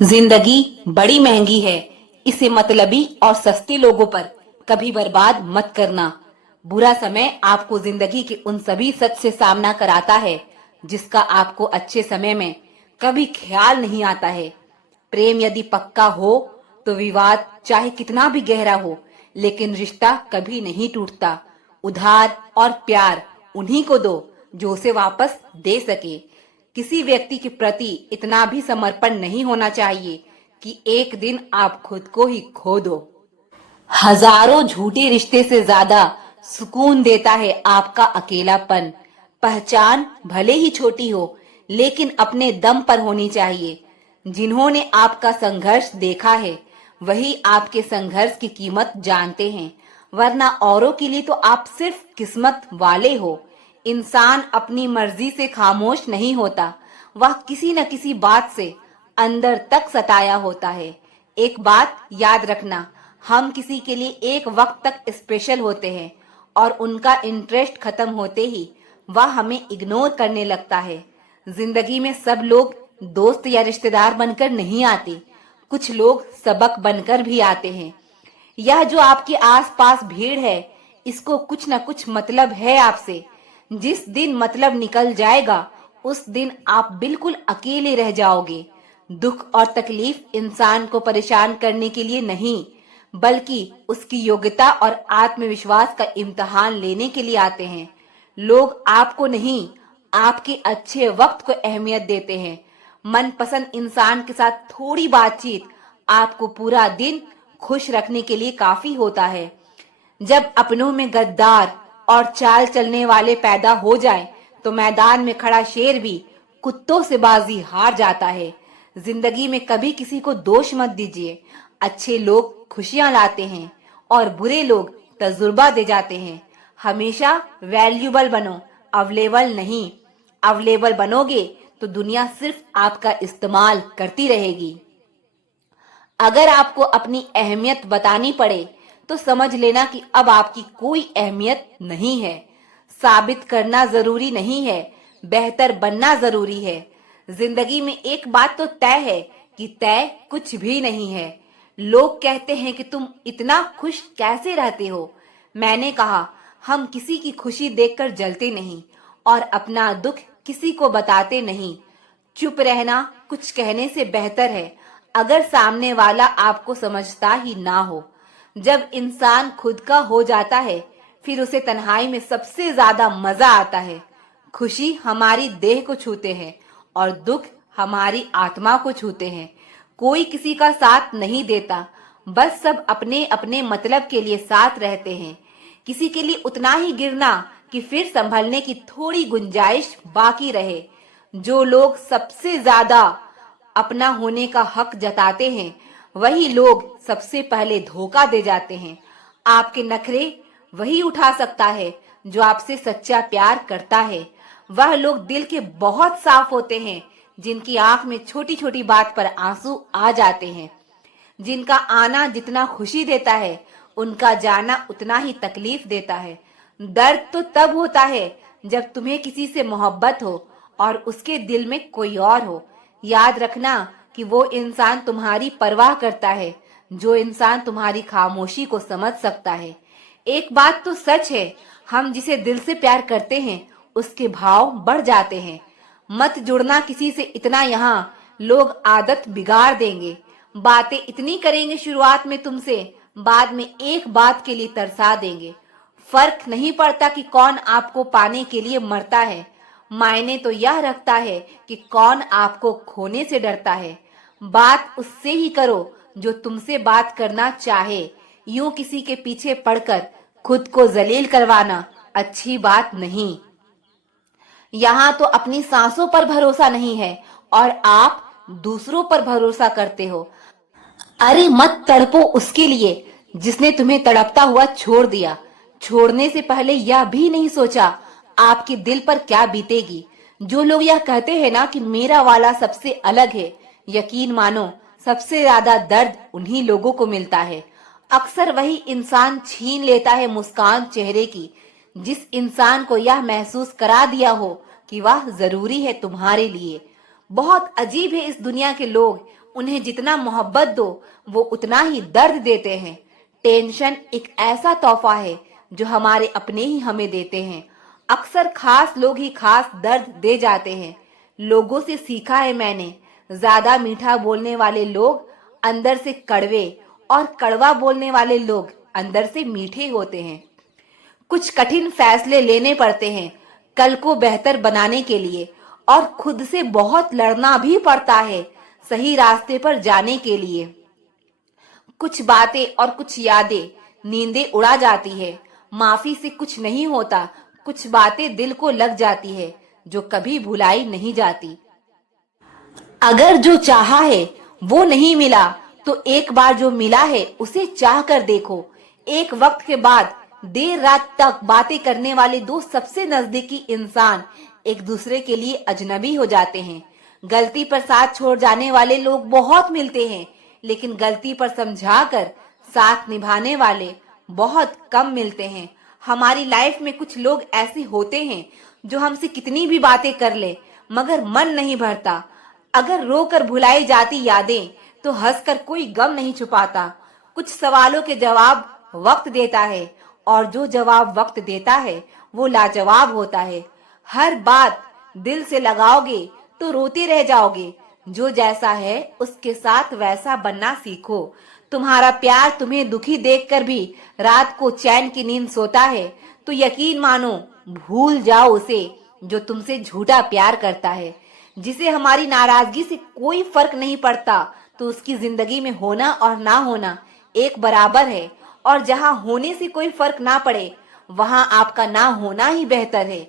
जिंदगी बड़ी महंगी है। इसे मतलबी और सस्ते लोगों पर कभी बर्बाद मत करना। बुरा समय आपको जिंदगी के उन सभी सच से सामना कराता है जिसका आपको अच्छे समय में कभी ख्याल नहीं आता है। प्रेम यदि पक्का हो तो विवाद चाहे कितना भी गहरा हो, लेकिन रिश्ता कभी नहीं टूटता। उधार और प्यार उन्हीं को दो जो उसे वापस दे सके। किसी व्यक्ति के प्रति इतना भी समर्पण नहीं होना चाहिए कि एक दिन आप खुद को ही खो दो। हजारों झूठे रिश्ते से ज्यादा सुकून देता है आपका अकेलापन। पहचान भले ही छोटी हो, लेकिन अपने दम पर होनी चाहिए। जिन्होंने आपका संघर्ष देखा है वही आपके संघर्ष की कीमत जानते हैं, वरना औरों के लिए तो आप सिर्फ किस्मत वाले हो। इंसान अपनी मर्जी से खामोश नहीं होता, वह किसी न किसी बात से अंदर तक सताया होता है। एक बात याद रखना, हम किसी के लिए एक वक्त तक स्पेशल होते हैं और उनका इंटरेस्ट खत्म होते ही वह हमें इग्नोर करने लगता है। जिंदगी में सब लोग दोस्त या रिश्तेदार बनकर नहीं आते, कुछ लोग सबक बनकर भी आते हैं। यह जो आपके आसपास भीड़ है, इसको कुछ न कुछ मतलब है आपसे। जिस दिन मतलब निकल जाएगा उस दिन आप बिल्कुल अकेले रह जाओगे। दुख और तकलीफ इंसान को परेशान करने के लिए नहीं, बल्कि उसकी योग्यता और आत्मविश्वास का इम्तिहान लेने के लिए आते हैं। लोग आपको नहीं, आपके अच्छे वक्त को अहमियत देते हैं। मनपसंद इंसान के साथ थोड़ी बातचीत आपको पूरा दिन खुश रखने के लिए काफी होता है। जब अपनों में गद्दार और चाल चलने वाले पैदा हो जाएं, तो मैदान में खड़ा शेर भी कुत्तों से बाजी हार जाता है। जिंदगी में कभी किसी को दोष मत दीजिए। अच्छे लोग खुशियां लाते हैं और बुरे लोग तजुर्बा दे जाते हैं। हमेशा वैल्यूबल बनो, अवेलेबल नहीं। अवेलेबल बनोगे तो दुनिया सिर्फ आपका इस्तेमाल करती रहेगी। अगर आपको अपनी अहमियत बतानी पड़े तो समझ लेना कि अब आपकी कोई अहमियत नहीं है। साबित करना जरूरी नहीं है, बेहतर बनना जरूरी है। जिंदगी में एक बात तो तय है कि तय कुछ भी नहीं है। लोग कहते हैं कि तुम इतना खुश कैसे रहते हो। मैंने कहा, हम किसी की खुशी देखकर जलते नहीं और अपना दुख किसी को बताते नहीं। चुप रहना कुछ कहने से बेहतर है, अगर सामने वाला आपको समझता ही ना हो। जब इंसान खुद का हो जाता है, फिर उसे तन्हाई में सबसे ज्यादा मजा आता है। खुशी हमारी देह को छूते हैं और दुख हमारी आत्मा को छूते हैं। कोई किसी का साथ नहीं देता, बस सब अपने अपने मतलब के लिए साथ रहते हैं। किसी के लिए उतना ही गिरना कि फिर संभलने की थोड़ी गुंजाइश बाकी रहे। जो लोग सबसे ज्यादा अपना होने का हक जताते हैं, वही लोग सबसे पहले धोखा दे जाते हैं। आपके नखरे वही उठा सकता है जो आपसे सच्चा प्यार करता है। वह लोग दिल के बहुत साफ होते हैं जिनकी आंख में छोटी छोटी बात पर आंसू आ जाते हैं। जिनका आना जितना खुशी देता है, उनका जाना उतना ही तकलीफ देता है। दर्द तो तब होता है जब तुम्हें किसी से मोहब्बत हो और उसके दिल में कोई और हो। याद रखना कि वो इंसान तुम्हारी परवाह करता है जो इंसान तुम्हारी खामोशी को समझ सकता है। एक बात तो सच है, हम जिसे दिल से प्यार करते हैं उसके भाव बढ़ जाते हैं। मत जुड़ना किसी से इतना, यहाँ लोग आदत बिगाड़ देंगे। बातें इतनी करेंगे शुरुआत में तुमसे, बाद में एक बात के लिए तरसा देंगे। फर्क नहीं पड़ता कि कौन आपको पाने के लिए मरता है, मायने तो यह रखता है कि कौन आपको खोने से डरता है। बात उससे ही करो जो तुमसे बात करना चाहे। यूं किसी के पीछे पड़कर खुद को जलील करवाना अच्छी बात नहीं। यहाँ तो अपनी सांसों पर भरोसा नहीं है और आप दूसरों पर भरोसा करते हो। अरे मत तड़पो उसके लिए जिसने तुम्हें तड़पता हुआ छोड़ दिया। छोड़ने से पहले यह भी नहीं सोचा आपके दिल पर क्या बीतेगी। जो लोग यह कहते हैं ना कि मेरा वाला सबसे अलग है, यकीन मानो सबसे ज्यादा दर्द उन्हीं लोगों को मिलता है। अक्सर वही इंसान छीन लेता है मुस्कान चेहरे की, जिस इंसान को यह महसूस करा दिया हो कि वह जरूरी है तुम्हारे लिए। बहुत अजीब है इस दुनिया के लोग, उन्हें जितना मोहब्बत दो वो उतना ही दर्द देते हैं। टेंशन एक ऐसा तोहफा है जो हमारे अपने ही हमें देते हैं। अक्सर खास लोग ही खास दर्द दे जाते हैं। लोगों से सीखा है मैंने, ज्यादा मीठा बोलने वाले लोग अंदर से कड़वे और कड़वा बोलने वाले लोग अंदर से मीठे होते हैं। कुछ कठिन फैसले लेने पड़ते हैं कल को बेहतर बनाने के लिए, और खुद से बहुत लड़ना भी पड़ता है सही रास्ते पर जाने के लिए। कुछ बातें और कुछ यादें नींदें उड़ा जाती है। माफी से कुछ नहीं होता, कुछ बातें दिल को लग जाती है जो कभी भुलाई नहीं जाती। अगर जो चाहा है वो नहीं मिला तो एक बार जो मिला है उसे चाह कर देखो। एक वक्त के बाद देर रात तक बातें करने वाले दो सबसे नजदीकी इंसान एक दूसरे के लिए अजनबी हो जाते हैं। गलती पर साथ छोड़ जाने वाले लोग बहुत मिलते हैं, लेकिन गलती पर समझाकर साथ निभाने वाले बहुत कम मिलते हैं। हमारी लाइफ में कुछ लोग ऐसे होते हैं जो हमसे कितनी भी बातें कर ले मगर मन नहीं भरता। अगर रोकर भुलाई जाती यादें तो हंसकर कोई गम नहीं छुपाता। कुछ सवालों के जवाब वक्त देता है, और जो जवाब वक्त देता है वो लाजवाब होता है। हर बात दिल से लगाओगे तो रोते रह जाओगे। जो जैसा है उसके साथ वैसा बनना सीखो। तुम्हारा प्यार तुम्हें दुखी देखकर भी रात को चैन की नींद सोता है तो यकीन मानो भूल जाओ उसे जो तुमसे झूठा प्यार करता है। जिसे हमारी नाराजगी से कोई फर्क नहीं पड़ता तो उसकी जिंदगी में होना और ना होना एक बराबर है, और जहां होने से कोई फर्क ना पड़े वहां आपका ना होना ही बेहतर है।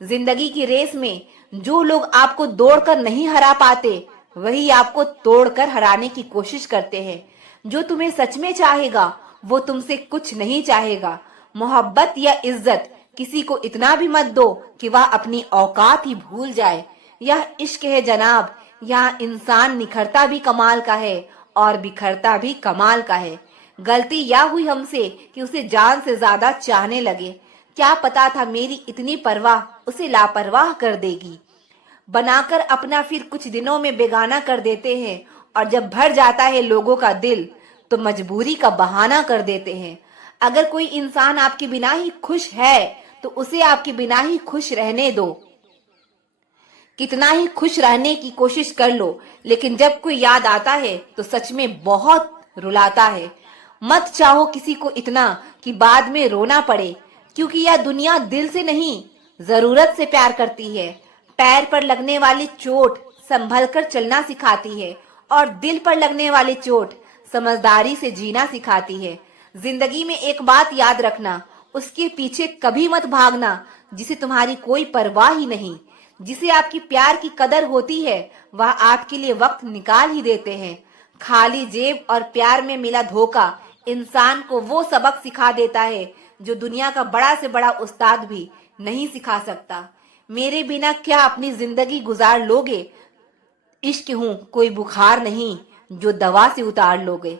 जिंदगी की रेस में जो लोग आपको दौड़कर नहीं हरा पाते वही आपको तोड़कर हराने की कोशिश करते हैं। जो तुम्हें सच में चाहेगा वो तुमसे कुछ नहीं चाहेगा। मोहब्बत या इज्जत किसी को इतना भी मत दो कि वह अपनी औकात ही भूल जाए। यह इश्क है जनाब, यहाँ इंसान निखरता भी कमाल का है और बिखरता भी कमाल का है। गलती यह हुई हमसे कि उसे जान से ज्यादा चाहने लगे। क्या पता था मेरी इतनी परवाह उसे लापरवाह कर देगी। बनाकर अपना फिर कुछ दिनों में बेगाना कर देते हैं, और जब भर जाता है लोगों का दिल तो मजबूरी का बहाना कर देते हैं। अगर कोई इंसान आपके बिना ही खुश है तो उसे आपके बिना ही खुश रहने दो। कितना ही खुश रहने की कोशिश कर लो, लेकिन जब कोई याद आता है तो सच में बहुत रुलाता है। मत चाहो किसी को इतना कि बाद में रोना पड़े, क्योंकि यह दुनिया दिल से नहीं जरूरत से प्यार करती है। पैर पर लगने वाली चोट संभल कर चलना सिखाती है, और दिल पर लगने वाली चोट समझदारी से जीना सिखाती है। जिंदगी में एक बात याद रखना, उसके पीछे कभी मत भागना जिसे तुम्हारी कोई परवाह ही नहीं। जिसे आपकी प्यार की कदर होती है वह आपके लिए वक्त निकाल ही देते हैं। खाली जेब और प्यार में मिला धोखा इंसान को वो सबक सिखा देता है जो दुनिया का बड़ा से बड़ा उस्ताद भी नहीं सिखा सकता। मेरे बिना क्या अपनी जिंदगी गुजार लोगे? इश्क हूं कोई बुखार नहीं जो दवा से उतार लोगे।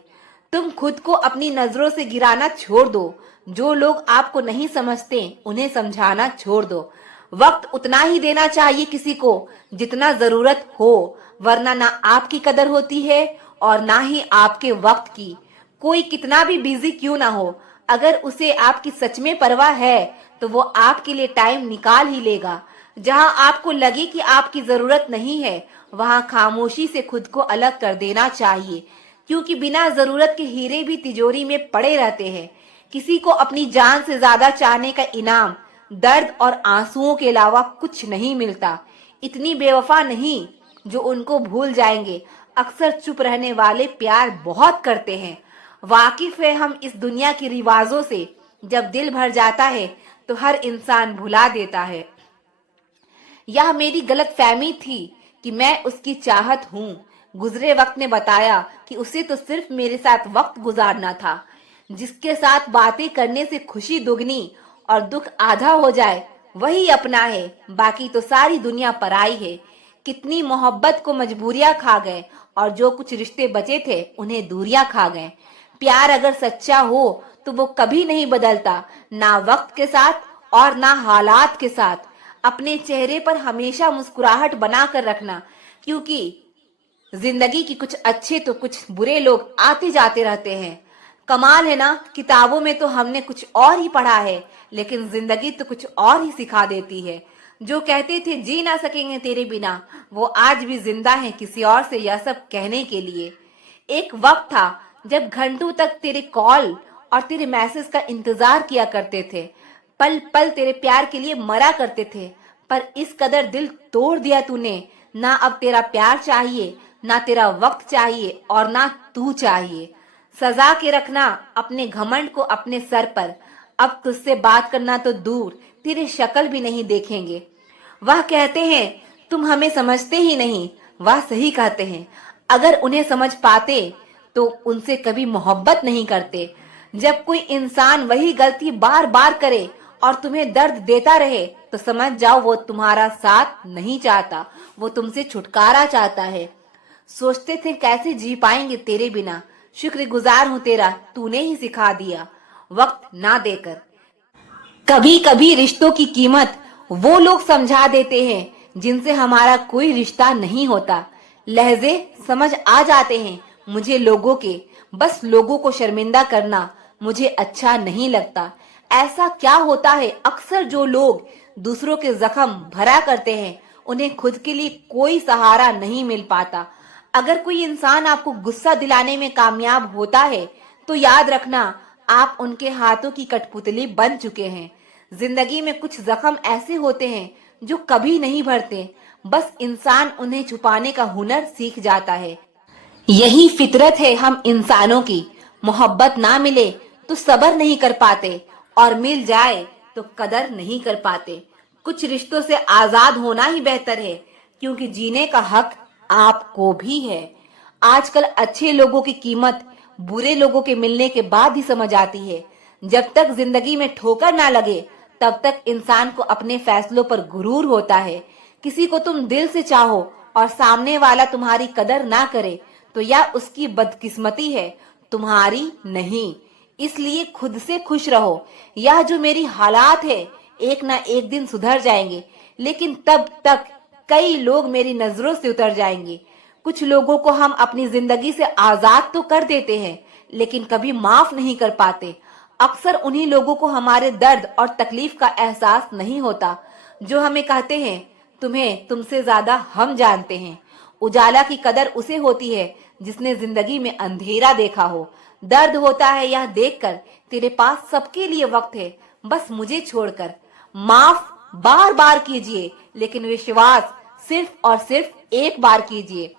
तुम खुद को अपनी नजरों से गिराना छोड़ दो। जो लोग आपको नहीं समझते उन्हें समझाना छोड़ दो। वक्त उतना ही देना चाहिए किसी को जितना जरूरत हो, वरना ना आपकी कदर होती है और ना ही आपके वक्त की। कोई कितना भी बिजी क्यों ना हो, अगर उसे आपकी सच में परवाह है तो वो आपके लिए टाइम निकाल ही लेगा। जहां आपको लगे कि आपकी जरूरत नहीं है वहां खामोशी से खुद को अलग कर देना चाहिए, क्योंकि बिना जरूरत के हीरे भी तिजोरी में पड़े रहते हैं। किसी को अपनी जान से ज्यादा चाहने का इनाम दर्द और आंसुओं के अलावा कुछ नहीं मिलता। इतनी बेवफा नहीं जो उनको भूल जाएंगे। अक्सर चुप रहने वाले प्यार बहुत करते हैं। वाकिफ है हम इस दुनिया के रिवाजों से, जब दिल भर जाता है तो हर इंसान भुला देता है। यह मेरी गलत फहमी थी कि मैं उसकी चाहत हूँ। गुजरे वक्त ने बताया कि उसे तो सिर्फ मेरे साथ वक्त गुजारना था। जिसके साथ बातें करने से खुशी दुगनी और दुख आधा हो जाए वही अपना है, बाकी तो सारी दुनिया पराई है। कितनी मोहब्बत को मजबूरियां खा गए, और जो कुछ रिश्ते बचे थे उन्हें दूरियां खा गए। प्यार अगर सच्चा हो तो वो कभी नहीं बदलता, ना वक्त के साथ और ना हालात के साथ। अपने चेहरे पर हमेशा मुस्कुराहट बनाकर रखना, क्योंकि जिंदगी की कुछ अच्छे तो कुछ बुरे लोग आते जाते रहते हैं। कमाल है ना, किताबों में तो हमने कुछ और ही पढ़ा है, लेकिन जिंदगी तो कुछ और ही सिखा देती है। जो कहते थे जी ना सकेंगे तेरे बिना, वो आज भी जिंदा है किसी और से यह सब कहने के लिए। एक वक्त था जब घंटों तक तेरे कॉल और तेरे मैसेज का इंतजार किया करते थे, पल पल तेरे प्यार के लिए मरा करते थे। पर इस कदर दिल तोड़ दिया तूने, ना अब तेरा प्यार चाहिए, ना तेरा वक्त चाहिए और ना तू चाहिए। सजा के रखना अपने घमंड को अपने सर पर। अब तुझसे बात करना तो दूर, तेरी शक्ल भी नहीं देखेंगे। वह कहते हैं तुम हमें समझते ही नहीं। वह सही कहते हैं, अगर उन्हें समझ पाते तो उनसे कभी मोहब्बत नहीं करते। जब कोई इंसान वही गलती बार बार करे और तुम्हें दर्द देता रहे, तो समझ जाओ वो तुम्हारा साथ नहीं चाहता, वो तुमसे छुटकारा चाहता है। सोचते थे कैसे जी पाएंगे तेरे बिना, शुक्रगुजार हूँ तेरा, तूने ही सिखा दिया वक्त ना देकर। कभी कभी रिश्तों की कीमत वो लोग समझा देते हैं जिनसे हमारा कोई रिश्ता नहीं होता। लहजे समझ आ जाते हैं मुझे लोगों के, बस लोगों को शर्मिंदा करना मुझे अच्छा नहीं लगता। ऐसा क्या होता है, अक्सर जो लोग दूसरों के जख्म भरा करते हैं उन्हें खुद के लिए कोई सहारा नहीं मिल पाता। अगर कोई इंसान आपको गुस्सा दिलाने में कामयाब होता है तो याद रखना आप उनके हाथों की कठपुतली बन चुके हैं। जिंदगी में कुछ जख्म ऐसे होते हैं जो कभी नहीं भरते, बस इंसान उन्हें छुपाने का हुनर सीख जाता है। यही फितरत है हम इंसानों की। मोहब्बत ना मिले तो सब्र नहीं कर पाते, और मिल जाए तो कदर नहीं कर पाते। कुछ रिश्तों से आजाद होना ही बेहतर है, क्योंकि जीने का हक आपको भी है। आजकल अच्छे लोगों की कीमत बुरे लोगों के मिलने के बाद ही समझ आती है। जब तक जिंदगी में ठोकर ना लगे तब तक इंसान को अपने फैसलों पर गुरूर होता है। किसी को तुम दिल से चाहो और सामने वाला तुम्हारी कदर ना करे तो यह उसकी बदकिस्मती है, तुम्हारी नहीं। इसलिए खुद से खुश रहो। यह जो मेरी हालात है एक ना एक दिन सुधर जाएंगे, लेकिन तब तक कई लोग मेरी नजरों से उतर जाएंगे। कुछ लोगों को हम अपनी जिंदगी से आजाद तो कर देते हैं, लेकिन कभी माफ नहीं कर पाते। अक्सर उन्हीं लोगों को हमारे दर्द और तकलीफ का एहसास नहीं होता, जो हमें कहते हैं तुम्हें तुमसे ज्यादा हम जानते हैं। उजाला की कदर उसे होती है जिसने जिंदगी में अंधेरा देखा हो। दर्द होता है यह देखकर तेरे पास सबके लिए वक्त है, बस मुझे छोड़कर। माफ बार बार कीजिए, लेकिन विश्वास सिर्फ और सिर्फ एक बार कीजिए।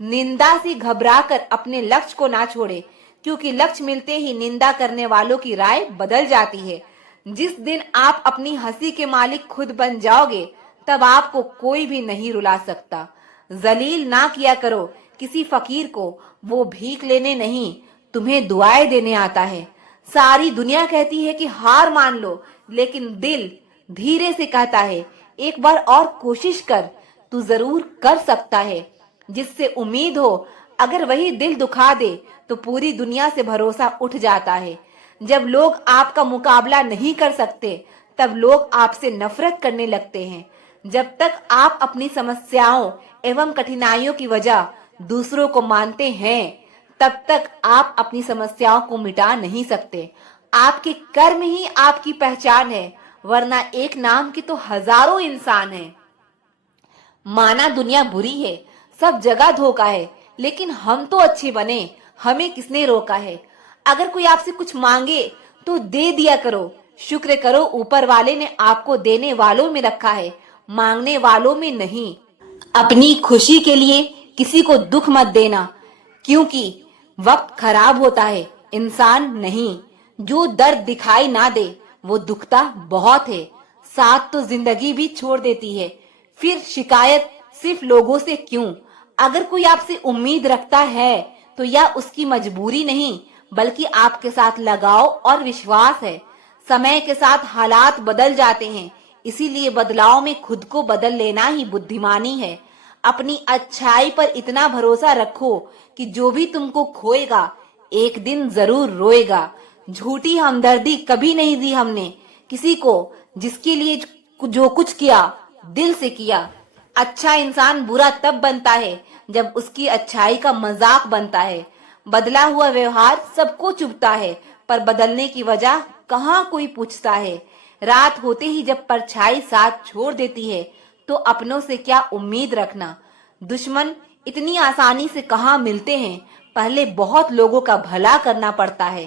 निंदा से घबराकर अपने लक्ष्य को ना छोड़े, क्योंकि लक्ष्य मिलते ही निंदा करने वालों की राय बदल जाती है। जिस दिन आप अपनी हंसी के मालिक खुद बन जाओगे, तब आपको कोई भी नहीं रुला सकता। जलील ना किया करो किसी फकीर को, वो भीख लेने नहीं तुम्हें दुआएं देने आता है। सारी दुनिया कहती है कि हार मान लो, लेकिन दिल धीरे से कहता है एक बार और कोशिश कर, तू जरूर कर सकता है। जिससे उम्मीद हो अगर वही दिल दुखा दे तो पूरी दुनिया से भरोसा उठ जाता है। जब लोग आपका मुकाबला नहीं कर सकते तब लोग आपसे नफरत करने लगते हैं। जब तक आप अपनी समस्याओं एवं कठिनाइयों की वजह दूसरों को मानते हैं, तब तक आप अपनी समस्याओं को मिटा नहीं सकते। आपके कर्म ही आपकी पहचान है, वरना एक नाम की तो हजारों इंसान हैं। माना दुनिया बुरी है, सब जगह धोखा है, लेकिन हम तो अच्छे बने, हमें किसने रोका है। अगर कोई आपसे कुछ मांगे तो दे दिया करो। शुक्र करो ऊपर वाले ने आपको देने वालों में रखा है, मांगने वालों में नहीं। अपनी खुशी के लिए किसी को दुख मत देना, क्योंकि वक्त खराब होता है, इंसान नहीं। जो दर्द दिखाई ना दे वो दुखता बहुत है, साथ तो जिंदगी भी छोड़ देती है। फिर शिकायत सिर्फ लोगों से क्यों? अगर कोई आपसे उम्मीद रखता है तो यह उसकी मजबूरी नहीं, बल्कि आपके साथ लगाव और विश्वास है। समय के साथ हालात बदल जाते हैं, इसीलिए बदलाव में खुद को बदल लेना ही बुद्धिमानी है। अपनी अच्छाई पर इतना भरोसा रखो कि जो भी तुमको खोएगा एक दिन जरूर रोएगा। झूठी हमदर्दी कभी नहीं दी हमने किसी को, जिसके लिए जो कुछ किया दिल से किया। अच्छा इंसान बुरा तब बनता है जब उसकी अच्छाई का मजाक बनता है। बदला हुआ व्यवहार सबको चुभता है, पर बदलने की वजह कहाँ कोई पूछता है। रात होते ही जब परछाई साथ छोड़ देती है, तो अपनों से क्या उम्मीद रखना। दुश्मन इतनी आसानी से कहाँ मिलते हैं, पहले बहुत लोगों का भला करना पड़ता है।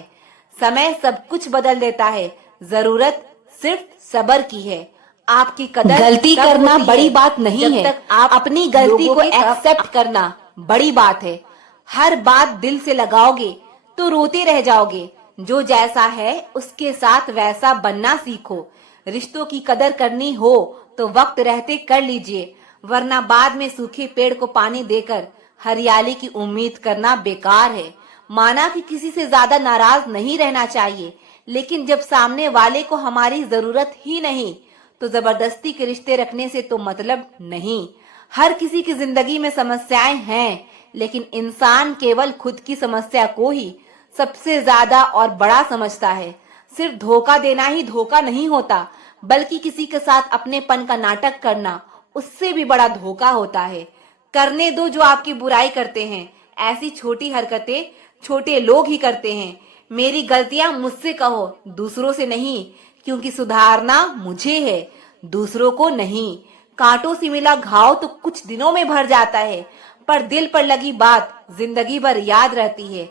समय सब कुछ बदल देता है, जरूरत सिर्फ सब्र की है। आपकी कदर गलती तब करना होती बड़ी है बात नहीं जब है, तक आप अपनी गलती लोगों को के एक्सेप्ट करना बड़ी बात है। हर बात दिल से लगाओगे तो रोते रह जाओगे। जो जैसा है उसके साथ वैसा बनना सीखो। रिश्तों की कदर करनी हो तो वक्त रहते कर लीजिए, वरना बाद में सूखे पेड़ को पानी देकर हरियाली की उम्मीद करना बेकार है। माना कि किसी से ज्यादा नाराज नहीं रहना चाहिए, लेकिन जब सामने वाले को हमारी जरूरत ही नहीं, तो जबरदस्ती के रिश्ते रखने से तो मतलब नहीं। हर किसी की जिंदगी में समस्याएं हैं, लेकिन इंसान केवल खुद की समस्या को ही सबसे ज्यादा और बड़ा समझता है। सिर्फ धोखा देना ही धोखा नहीं होता, बल्कि किसी के साथ अपनेपन का नाटक करना उससे भी बड़ा धोखा होता है। करने दो जो आपकी बुराई करते हैं। ऐसी छोटी हरकतें छोटे लोग ही करते हैं। मेरी गलतियां मुझसे कहो, दूसरों से नहीं, क्योंकि सुधारना मुझे है, दूसरों को नहीं। कांटों से मिला घाव तो कुछ दिनों में भर जाता है, पर दिल पर लगी बात जिंदगी भर याद रहती है।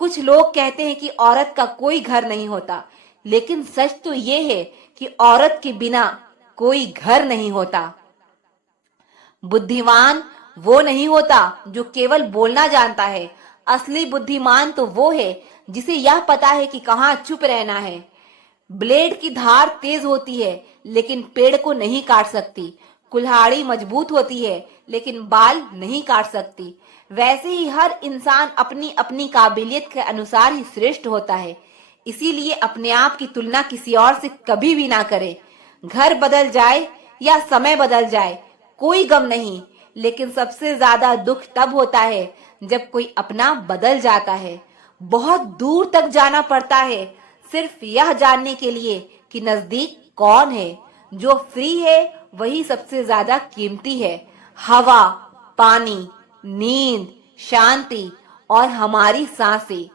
कुछ लोग कहते हैं कि औरत का कोई घर नहीं होता, लेकिन सच तो ये है कि औरत के बिना कोई घर नहीं होता। बुद्धिमान वो नहीं होता जो केवल बोलना जानता है। असली बुद्धिमान तो वो है जिसे यह पता है कि कहाँ चुप रहना है। ब्लेड की धार तेज होती है, लेकिन पेड़ को नहीं काट सकती। कुल्हाड़ी मजबूत होती है, लेकिन बाल नहीं काट सकती। वैसे ही हर इंसान अपनी अपनी काबिलियत के अनुसार ही श्रेष्ठ होता है। इसीलिए अपने आप की तुलना किसी और से कभी भी ना करें। घर बदल जाए या समय बदल जाए, कोई गम नहीं, लेकिन सबसे ज्यादा दुख तब होता है जब कोई अपना बदल जाता है। बहुत दूर तक जाना पड़ता है सिर्फ यह जानने के लिए कि नजदीक कौन है। जो फ्री है वही सबसे ज्यादा कीमती है। हवा, पानी, नींद, शांति और हमारी सांसें।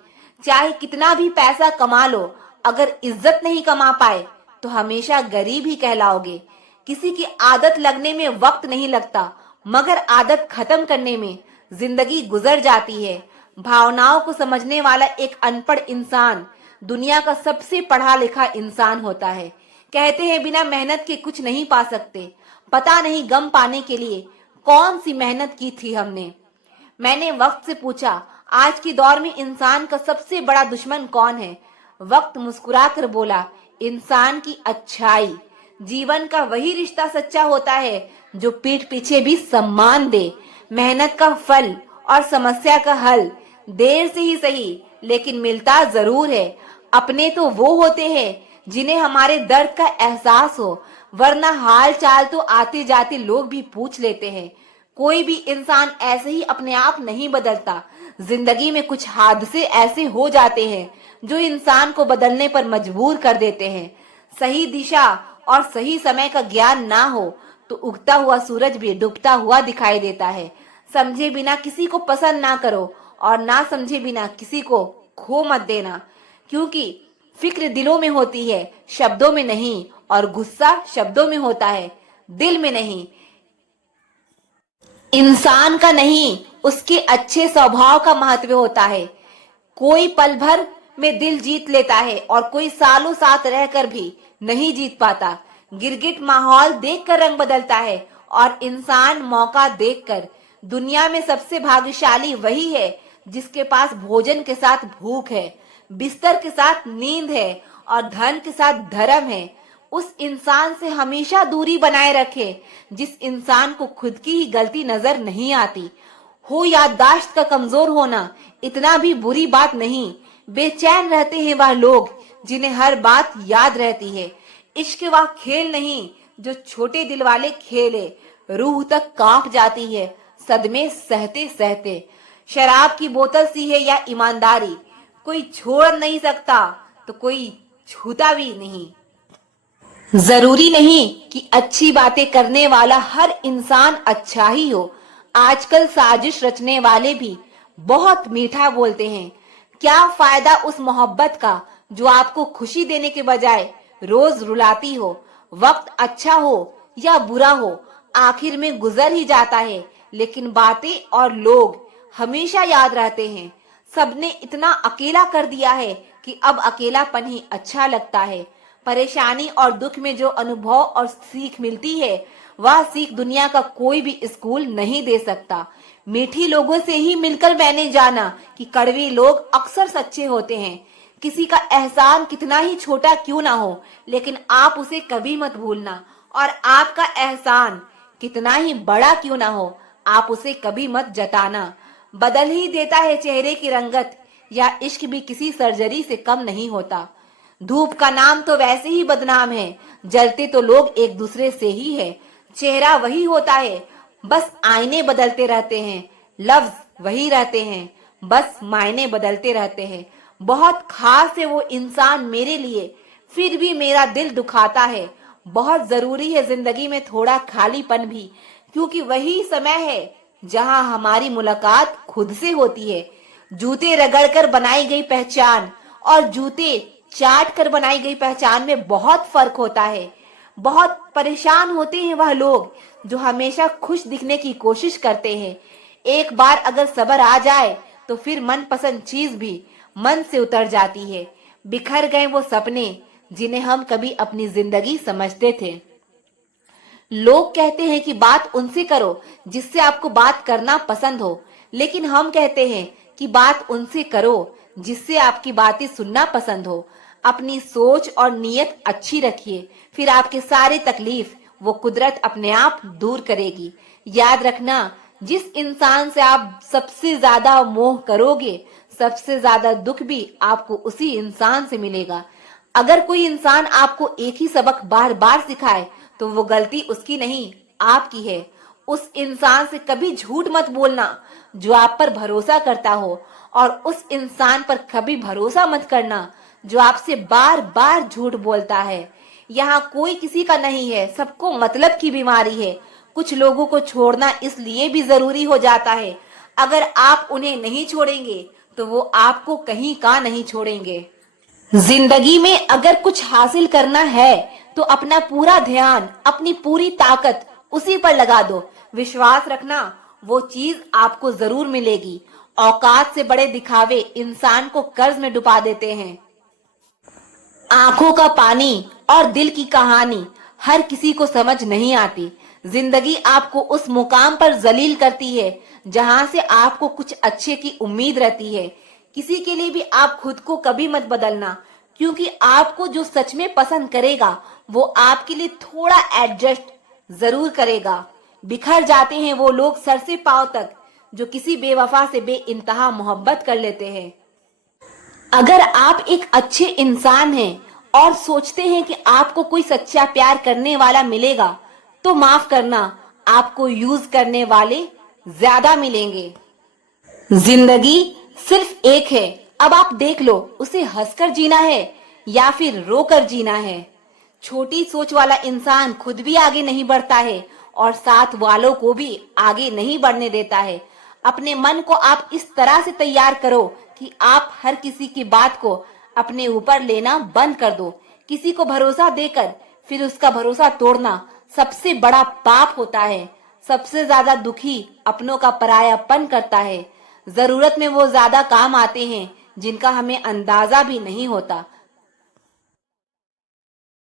चाहे कितना भी पैसा कमा लो, अगर इज्जत नहीं कमा पाए तो हमेशा गरीब ही कहलाओगे। किसी की आदत लगने में वक्त नहीं लगता, मगर आदत खत्म करने में जिंदगी गुजर जाती है। भावनाओं को समझने वाला एक अनपढ़ इंसान दुनिया का सबसे पढ़ा लिखा इंसान होता है। कहते हैं बिना मेहनत के कुछ नहीं पा सकते। पता नहीं गम पाने के लिए कौन सी मेहनत की थी हमने। मैंने वक्त से पूछा, आज के दौर में इंसान का सबसे बड़ा दुश्मन कौन है? वक्त मुस्कुराकर बोला, इंसान की अच्छाई। जीवन का वही रिश्ता सच्चा होता है जो पीठ पीछे भी सम्मान दे। मेहनत का फल और समस्या का हल देर से ही सही, लेकिन मिलता जरूर है। अपने तो वो होते हैं जिन्हें हमारे दर्द का एहसास हो, वरना हाल चाल तो आते जाते लोग भी पूछ लेते हैं। कोई भी इंसान ऐसे ही अपने आप नहीं बदलता। जिंदगी में कुछ हादसे ऐसे हो जाते हैं जो इंसान को बदलने पर मजबूर कर देते हैं। सही दिशा और सही समय का ज्ञान ना हो तो उगता हुआ सूरज भी डूबता हुआ दिखाई देता है। समझे बिना किसी को पसंद ना करो, और ना समझे बिना किसी को खो मत देना, क्योंकि फिक्र दिलों में होती है, शब्दों में नहीं, और गुस्सा शब्दों में होता है, दिल में नहीं। इंसान का नहीं, उसके अच्छे स्वभाव का महत्व होता है। कोई पल भर में दिल जीत लेता है और कोई सालों साथ रहकर भी नहीं जीत पाता। गिरगिट माहौल देखकर रंग बदलता है और इंसान मौका देखकर। दुनिया में सबसे भाग्यशाली वही है जिसके पास भोजन के साथ भूख है, बिस्तर के साथ नींद है और धन के साथ धर्म है। उस इंसान से हमेशा दूरी बनाए रखे जिस इंसान को खुद की ही गलती नजर नहीं आती हो। याददाश्त का कमजोर होना इतना भी बुरी बात नहीं। बेचैन रहते हैं वह लोग जिन्हें हर बात याद रहती है। इश्क वह खेल नहीं जो छोटे दिल वाले खेले, रूह तक कांप जाती है सदमे सहते सहते। शराब की बोतल सी है या ईमानदारी, कोई छोड़ नहीं सकता तो कोई छूता भी नहीं। जरूरी नहीं कि अच्छी बातें करने वाला हर इंसान अच्छा ही हो। आजकल साजिश रचने वाले भी बहुत मीठा बोलते हैं। क्या फायदा उस मोहब्बत का जो आपको खुशी देने के बजाय रोज रुलाती हो। वक्त अच्छा हो या बुरा हो, आखिर में गुजर ही जाता है, लेकिन बातें और लोग हमेशा याद रहते हैं। सबने इतना अकेला कर दिया है कि अब अकेलापन ही अच्छा लगता है। परेशानी और दुख में जो अनुभव और सीख मिलती है, वह सीख दुनिया का कोई भी स्कूल नहीं दे सकता। मीठी लोगों से ही मिलकर मैंने जाना कि कड़वे लोग अक्सर सच्चे होते हैं। किसी का एहसान कितना ही छोटा क्यों ना हो, लेकिन आप उसे कभी मत भूलना। और आपका एहसान कितना ही बड़ा क्यों ना हो, आप उसे कभी मत जताना। बदल ही देता है चेहरे की रंगत, या इश्क भी किसी सर्जरी से कम नहीं होता। धूप का नाम तो वैसे ही बदनाम है, जलते तो लोग एक दूसरे से ही है। चेहरा वही होता है, बस आईने बदलते रहते हैं। लफ्ज वही रहते हैं, बस मायने बदलते रहते हैं। बहुत खास है वो इंसान मेरे लिए, फिर भी मेरा दिल दुखाता है। बहुत जरूरी है जिंदगी में थोड़ा खालीपन भी, क्योंकि वही समय है जहां हमारी मुलाकात खुद से होती है। जूते रगड़कर बनाई गई पहचान और जूते चाट कर बनाई गई पहचान में बहुत फर्क होता है। बहुत परेशान होते हैं वह लोग जो हमेशा खुश दिखने की कोशिश करते हैं। एक बार अगर सब्र आ जाए तो फिर मनपसंद चीज भी मन से उतर जाती है। बिखर गए वो सपने जिन्हें हम कभी अपनी जिंदगी समझते थे। लोग कहते हैं कि बात उनसे करो जिससे आपको बात करना पसंद हो, लेकिन हम कहते हैं कि बात उनसे करो जिससे आपकी बातें सुनना पसंद हो। अपनी सोच और नीयत अच्छी रखिए, फिर आपके सारे तकलीफ वो कुदरत अपने आप दूर करेगी। याद रखना, जिस इंसान से आप सबसे ज्यादा मोह करोगे, सबसे ज्यादा दुख भी आपको उसी इंसान से मिलेगा। अगर कोई इंसान आपको एक ही सबक बार बार सिखाए तो वो गलती उसकी नहीं, आपकी है। उस इंसान से कभी झूठ मत बोलना जो आप पर भरोसा करता हो, और उस इंसान पर कभी भरोसा मत करना जो आपसे बार बार झूठ बोलता है। यहाँ कोई किसी का नहीं है, सबको मतलब की बीमारी है। कुछ लोगों को छोड़ना इसलिए भी जरूरी हो जाता है, अगर आप उन्हें नहीं छोड़ेंगे तो वो आपको कहीं का नहीं छोड़ेंगे। जिंदगी में अगर कुछ हासिल करना है तो अपना पूरा ध्यान, अपनी पूरी ताकत उसी पर लगा दो। विश्वास रखना, वो चीज आपको जरूर मिलेगी। औकात से बड़े दिखावे इंसान को कर्ज में डुबा देते हैं। आंखों का पानी और दिल की कहानी हर किसी को समझ नहीं आती। जिंदगी आपको उस मुकाम पर जलील करती है जहां से आपको कुछ अच्छे की उम्मीद रहती है। किसी के लिए भी आप खुद को कभी मत बदलना, क्योंकि आपको जो सच में पसंद करेगा वो आपके लिए थोड़ा एडजस्ट जरूर करेगा। बिखर जाते हैं वो लोग सर से पांव तक जो किसी बेवफा से बेइंतहा मोहब्बत कर लेते हैं। अगर आप एक अच्छे इंसान हैं और सोचते हैं कि आपको कोई सच्चा प्यार करने वाला मिलेगा, तो माफ करना, आपको यूज करने वाले ज्यादा मिलेंगे। जिंदगी सिर्फ एक है, अब आप देख लो उसे हंसकर जीना है या फिर रोकर जीना है। छोटी सोच वाला इंसान खुद भी आगे नहीं बढ़ता है और साथ वालों को भी आगे नहीं बढ़ने देता है। अपने मन को आप इस तरह से तैयार करो कि आप हर किसी की बात को अपने ऊपर लेना बंद कर दो। किसी को भरोसा देकर फिर उसका भरोसा तोड़ना सबसे बड़ा पाप होता है। सबसे ज्यादा दुखी अपनों का परायापन करता है। जरूरत में वो ज्यादा काम आते हैं जिनका हमें अंदाजा भी नहीं होता।